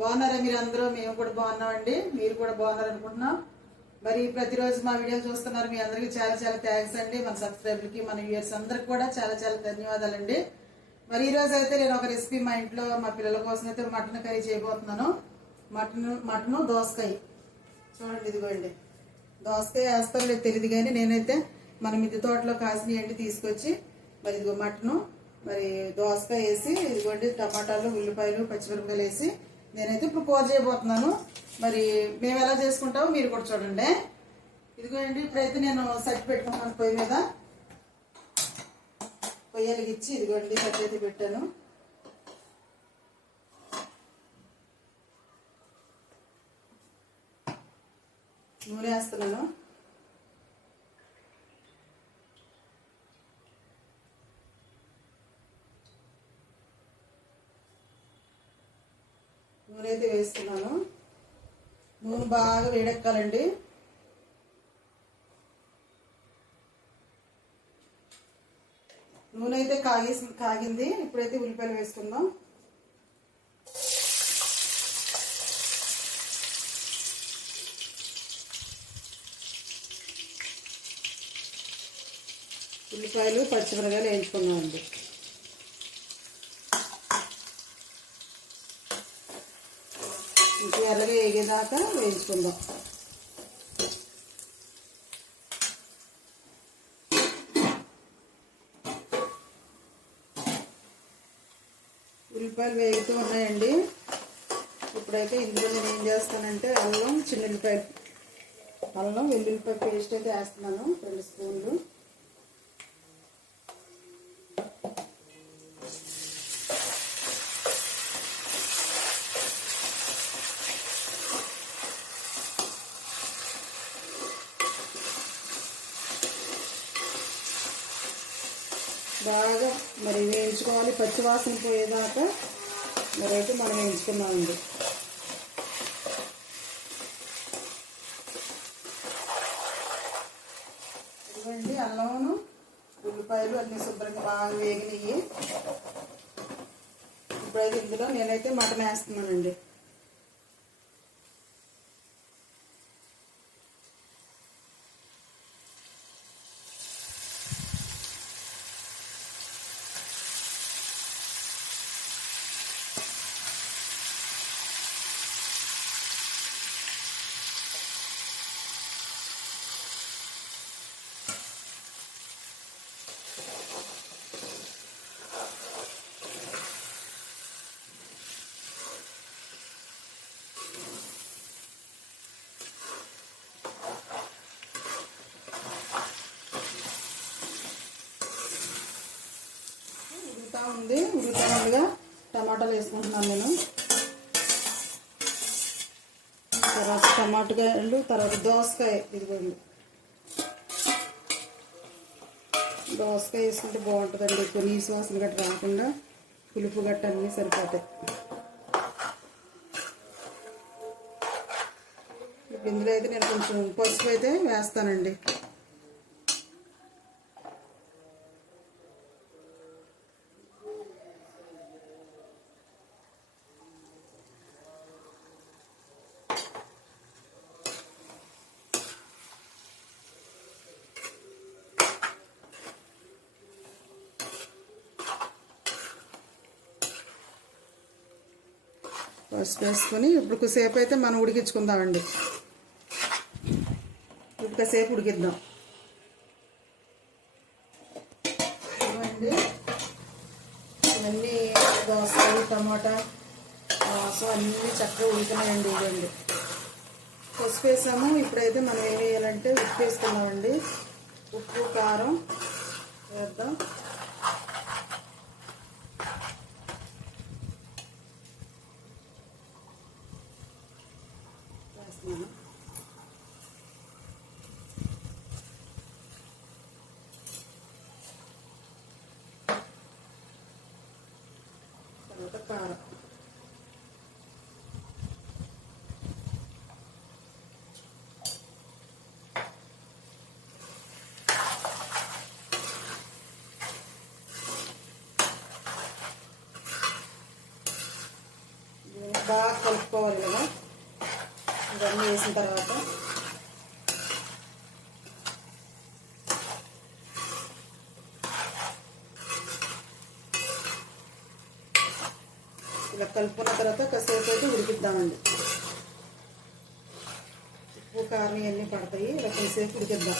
బాగున్నారా మీరు అందరూ? మేము కూడా బాగున్నామండి. మీరు కూడా బాగున్నారు అనుకుంటున్నాం. మరి ప్రతిరోజు మా వీడియో చూస్తున్నారు. మీ అందరికీ చాలా చాలా థ్యాంక్స్ అండి. మన సబ్స్క్రైబర్కి, మన వ్యూయర్స్ అందరికి కూడా చాలా చాలా ధన్యవాదాలండి. మరి ఈ రోజు అయితే నేను ఒక రెసిపీ మా ఇంట్లో మా పిల్లల కోసం అయితే మటన్ కర్రీ చేయబోతున్నాను. మటను దోసకాయ. చూడండి, ఇదిగోండి. దోసకాయ వేస్తారో లేదు తెలియదు, కానీ నేనైతే మన మిద్దె తోటలో కాసినవి తీసుకొచ్చి మరి ఇదిగో మటను, మరి దోసకాయ వేసి, ఇదిగోండి టమాటాలు, ఉల్లిపాయలు, పచ్చిమిరపకాయలు వేసి నేనైతే ఇప్పుడు కూర చేయబోతున్నాను. మరి మేము ఎలా చేసుకుంటామో మీరు కూడా చూడండి. ఇదిగోండి, ఇప్పుడైతే నేను సట్టి పెట్టుకున్నాను పొయ్యి మీద. పొయ్యి వెలిగించి ఇదిగోండి సట్టి అయితే పెట్టాను. నూనె వేస్తున్నాను. నూనె అయితే వేస్తున్నాను. నూనె బాగా వేడెక్కాలండి. నూనె అయితే కాగింది. ఇప్పుడైతే ఉల్లిపాయలు వేసుకుందాం. ఉల్లిపాయలు, పచ్చిమిరపకాయలు వేయించుకున్నామండి. ఇంకా ఎర్రగా వేగేదాకా వేయించుకుందాం. ఉల్లిపాయలు వేగుతూ ఉన్నాయండి. ఇప్పుడైతే ఇందులో నేను ఏం చేస్తానంటే అల్లం, వెల్లుల్లిపాయ పేస్ట్ అయితే వేస్తున్నాను 2 స్పూన్లు. బాగా మరి వేయించుకోవాలి, పచ్చివాసన పోయేదాకా మరైతే మనం వేయించుకున్నామండి. ఇదిగోండి, అల్లమును ఉల్లిపాయలు అన్నీ శుభ్రంగా బాగా వేగినాయి. ఇప్పుడైతే ఇందులో నేనైతే మటన్ వేస్తున్నానండి. ఉడుకుతా ఉండగా టమాటాలు వేసుకుంటున్నాను నేను. తర్వాత టమాటాలు, తర్వాత దోసకాయ. ఇదిగోండి, దోసకాయ వేసుకుంటే బాగుంటుందండి. ఎక్కువ నీసు వాసన గట్ట రాకుండా పులుపు గట్ట అన్నీ సరిపోతాయి. ఇందులో అయితే నేను కొంచెం పసుపు అయితే వేస్తానండి. పసుపు వేసుకొని ఇప్పుడు కొద్దిసేపు అయితే మనం ఉడికించుకుందామండి. ఇంతసేపు ఉడికిద్దాం. ఇవన్నీ దోసకాయ, టమాటా, మాంసం అన్నీ చక్కగా ఉడికినాయండి. ఇవ్వండి, పసుపు వేసాము. ఇప్పుడైతే మనం ఏం వేయాలంటే ఉప్పు వేసుకున్నామండి. ఉప్పు, కారం వేద్దాం. తర్వాత కారం. బాగా కలుపుకోవాలి కదా. ఇవన్నీ వేసిన తర్వాత ఇలా కలుపుకున్న తర్వాత కాసేపు అయితే ఉడికిద్దామండి. ఉప్పు కారం ఇవన్నీ పడతాయి. ఇలా కొంతసేపు ఉడికిద్దాం.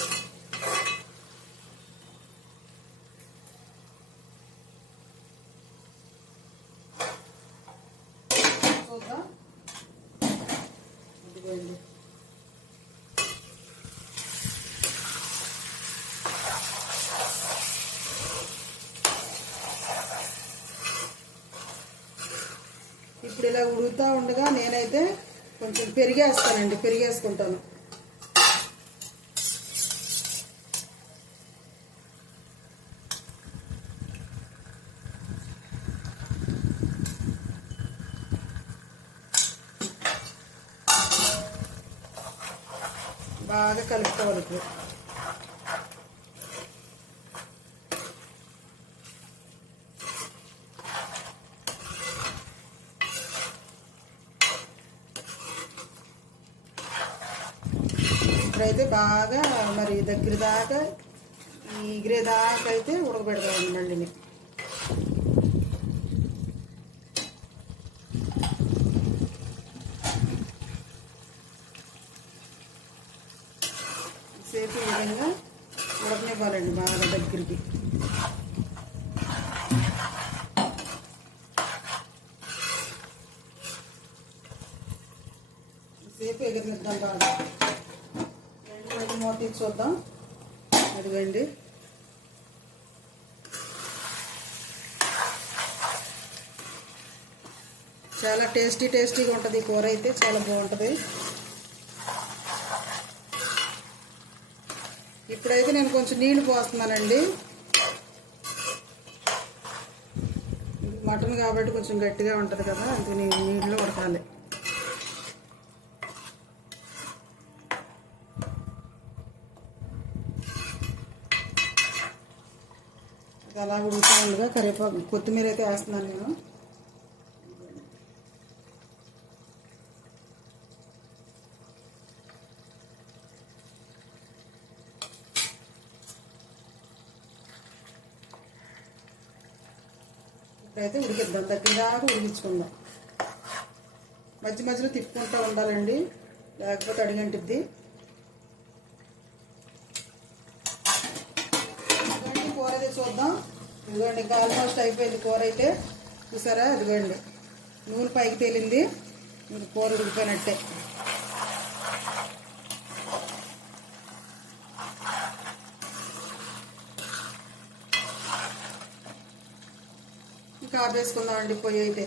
చూద్దాం. ఇదిగోండి, ఇప్పుడు ఇలా ఉడుకుతూ ఉండగా నేనైతే కొంచెం పెరిగేస్తానండి, పెరిగేసుకుంటాను. బాగా కలుపుకోవాలి. ఇప్పుడు ఇప్పుడైతే బాగా మరి దగ్గర దాకా ఎగిరే దాకా అయితే ఉడకబెడతామండి. మళ్ళీ సేపు ఈ విధంగా ఉడకనివ్వాలండి బాగా దగ్గరికి. సేపు ఎగిరినిద్దాం బాగా. మూత తీసి చూద్దాం. అదిగండి, చాలా టేస్టీగా ఉంటుంది. కూర అయితే చాలా బాగుంటుంది. ఇప్పుడైతే నేను కొంచెం నీళ్లు పోస్తున్నానండి. మటన్ కాబట్టి కొంచెం గట్టిగా ఉంటుంది కదా, అందుకని నీళ్ళు ఉడకాలి. అలా ఉడుకుతూ ఉండగా కరివేపాకు, కొత్తిమీర అయితే వేస్తున్నాను నేను. ఇప్పుడైతే ఉడికిద్దాం, దగ్గర దాకా ఉడికించుకుందాం. మధ్య మధ్యలో తిప్పుకుంటూ ఉండాలండి, లేకపోతే అడిగంటిద్ది. కూర అయితే చూద్దాం. ఇదిగోండి, ఇంకా ఆల్మోస్ట్ అయిపోయింది కూర అయితే. చూసారా, ఇదిగోండి నూనె పైకి తేలింది. కూర ఉడికిపోయినట్టే. ఇంకా ఆపేసుకుందామండి పొయ్యి అయితే.